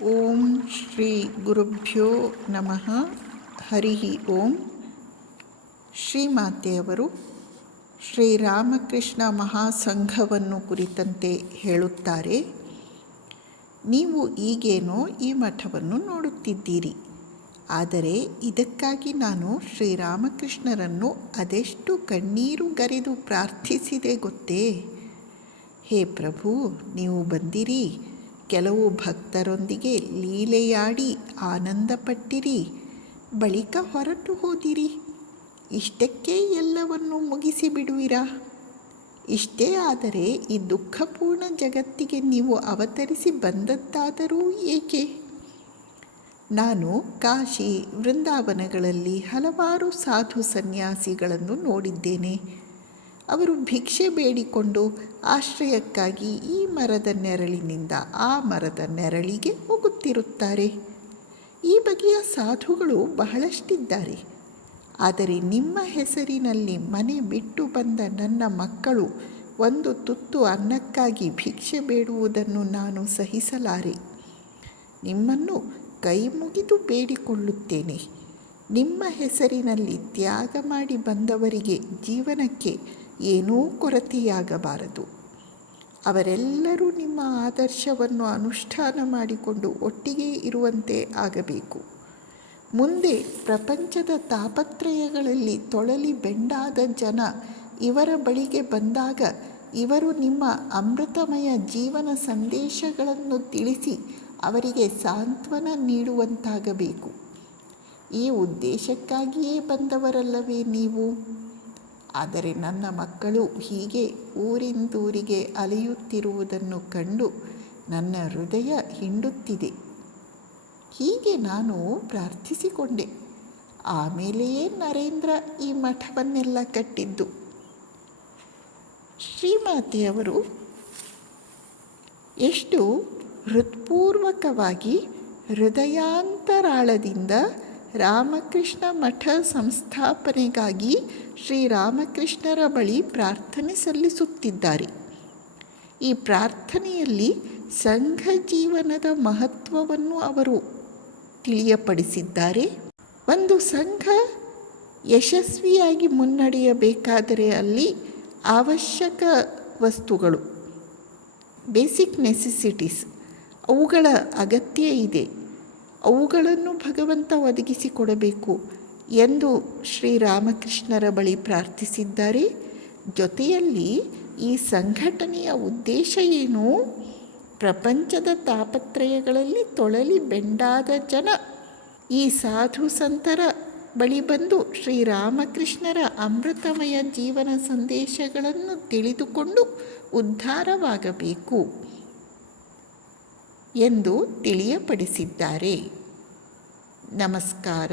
ಓಂ ಶ್ರೀ ಗುರುಭ್ಯೋ ನಮಃ. ಹರಿ ಓಂ. ಶ್ರೀಮಾತೆಯವರು ಶ್ರೀರಾಮಕೃಷ್ಣ ಮಹಾಸಂಘವನ್ನು ಕುರಿತಂತೆ ಹೇಳುತ್ತಾರೆ. ನೀವು ಈಗೇನೋ ಈ ಮಠವನ್ನು ನೋಡುತ್ತಿದ್ದೀರಿ, ಆದರೆ ಇದಕ್ಕಾಗಿ ನಾನು ಶ್ರೀರಾಮಕೃಷ್ಣರನ್ನು ಅದೆಷ್ಟು ಕಣ್ಣೀರು ಗರೆದು ಪ್ರಾರ್ಥಿಸಿದೆ ಗೊತ್ತೇ. ಹೇ ಪ್ರಭು, ನೀವು ಬಂದಿರಿ, ಕೆಲವು ಭಕ್ತರೊಂದಿಗೆ ಲೀಲೆಯಾಡಿ ಆನಂದಪಟ್ಟಿರಿ, ಬಳಿಕ ಹೊರಟು ಹೋದಿರಿ. ಇಷ್ಟಕ್ಕೆ ಎಲ್ಲವನ್ನು ಮುಗಿಸಿಬಿಡುವಿರಾ? ಇಷ್ಟೇ ಆದರೆ ಈ ದುಃಖಪೂರ್ಣ ಜಗತ್ತಿಗೆ ನೀವು ಅವತರಿಸಿ ಬಂದದ್ದಾದರೂ ಏಕೆ? ನಾನು ಕಾಶಿ, ವೃಂದಾವನಗಳಲ್ಲಿ ಹಲವಾರು ಸಾಧು ಸನ್ಯಾಸಿಗಳನ್ನು ನೋಡಿದ್ದೇನೆ. ಅವರು ಭಿಕ್ಷೆ ಬೇಡಿಕೊಂಡು ಆಶ್ರಯಕ್ಕಾಗಿ ಈ ಮರದ ನೆರಳಿನಿಂದ ಆ ಮರದ ನೆರಳಿಗೆ ಹೋಗುತ್ತಿರುತ್ತಾರೆ. ಈ ಬಗೆಯ ಸಾಧುಗಳು ಬಹಳಷ್ಟಿದ್ದಾರೆ. ಆದರೆ ನಿಮ್ಮ ಹೆಸರಿನಲ್ಲಿ ಮನೆ ಬಿಟ್ಟು ಬಂದ ನನ್ನ ಮಕ್ಕಳು ಒಂದು ತುತ್ತು ಅನ್ನಕ್ಕಾಗಿ ಭಿಕ್ಷೆ ಬೇಡುವುದನ್ನು ನಾನು ಸಹಿಸಲಾರೆ. ನಿಮ್ಮನ್ನು ಕೈ ಮುಗಿದು ಬೇಡಿಕೊಳ್ಳುತ್ತೇನೆ, ನಿಮ್ಮ ಹೆಸರಿನಲ್ಲಿ ತ್ಯಾಗ ಮಾಡಿ ಬಂದವರಿಗೆ ಜೀವನಕ್ಕೆ ಏನೂ ಕೊರತೆಯಾಗಬಾರದು. ಅವರೆಲ್ಲರೂ ನಿಮ್ಮ ಆದರ್ಶವನ್ನು ಅನುಷ್ಠಾನ ಮಾಡಿಕೊಂಡು ಒಟ್ಟಿಗೆ ಇರುವಂತೆ ಆಗಬೇಕು. ಮುಂದೆ ಪ್ರಪಂಚದ ತಾಪತ್ರಯಗಳಲ್ಲಿ ತೊಳಲಿ ಬೆಂಡಾದ ಜನ ಇವರ ಬಳಿಗೆ ಬಂದಾಗ ಇವರು ನಿಮ್ಮ ಅಮೃತಮಯ ಜೀವನ ಸಂದೇಶಗಳನ್ನು ತಿಳಿಸಿ ಅವರಿಗೆ ಸಾಂತ್ವನ ನೀಡುವಂತಾಗಬೇಕು. ಈ ಉದ್ದೇಶಕ್ಕಾಗಿಯೇ ಬಂದವರಲ್ಲವೇ ನೀವು? ಆದರೆ ನನ್ನ ಮಕ್ಕಳು ಹೀಗೆ ಊರಿಂದೂರಿಗೆ ಅಲೆಯುತ್ತಿರುವುದನ್ನು ಕಂಡು ನನ್ನ ಹೃದಯ ಹಿಂಡುತ್ತಿದೆ. ಹೀಗೆ ನಾನು ಪ್ರಾರ್ಥಿಸಿಕೊಂಡೆ. ಆಮೇಲೆಯೇ ನರೇಂದ್ರ ಈ ಮಠವನ್ನೆಲ್ಲ ಕಟ್ಟಿದ್ದು. ಶ್ರೀಮಾತೆಯವರು ಎಷ್ಟು ಹೃತ್ಪೂರ್ವಕವಾಗಿ ಹೃದಯಾಂತರಾಳದಿಂದ ರಾಮಕೃಷ್ಣ ಮಠ ಸಂಸ್ಥಾಪನೆಗಾಗಿ ಶ್ರೀರಾಮಕೃಷ್ಣರ ಬಳಿ ಪ್ರಾರ್ಥನೆ ಸಲ್ಲಿಸುತ್ತಿದ್ದಾರೆ. ಈ ಪ್ರಾರ್ಥನೆಯಲ್ಲಿ ಸಂಘ ಜೀವನದ ಮಹತ್ವವನ್ನು ಅವರು ತಿಳಿಯಪಡಿಸಿದ್ದಾರೆ. ಒಂದು ಸಂಘ ಯಶಸ್ವಿಯಾಗಿ ಮುನ್ನಡೆಯಬೇಕಾದರೆ ಅಲ್ಲಿ ಅವಶ್ಯಕ ವಸ್ತುಗಳು, ಬೇಸಿಕ್ ನೆಸೆಸಿಟೀಸ್, ಅವುಗಳ ಅಗತ್ಯ ಇದೆ. ಅವುಗಳನ್ನು ಭಗವಂತ ಒದಗಿಸಿಕೊಡಬೇಕು ಎಂದು ಶ್ರೀರಾಮಕೃಷ್ಣರ ಬಳಿ ಪ್ರಾರ್ಥಿಸಿದ್ದಾರೆ. ಜೊತೆಯಲ್ಲಿ ಈ ಸಂಘಟನೆಯ ಉದ್ದೇಶ ಏನು? ಪ್ರಪಂಚದ ತಾಪತ್ರಯಗಳಲ್ಲಿ ತೊಳಲಿ ಬೆಂಡಾದ ಜನ ಈ ಸಾಧು ಸಂತರ ಬಳಿ ಬಂದು ಶ್ರೀರಾಮಕೃಷ್ಣರ ಅಮೃತಮಯ ಜೀವನ ಸಂದೇಶಗಳನ್ನು ತಿಳಿದುಕೊಂಡು ಉದ್ಧಾರವಾಗಬೇಕು ಎಂದು ತಿಳಿಯಪಡಿಸಿದ್ದಾರೆ. ನಮಸ್ಕಾರ.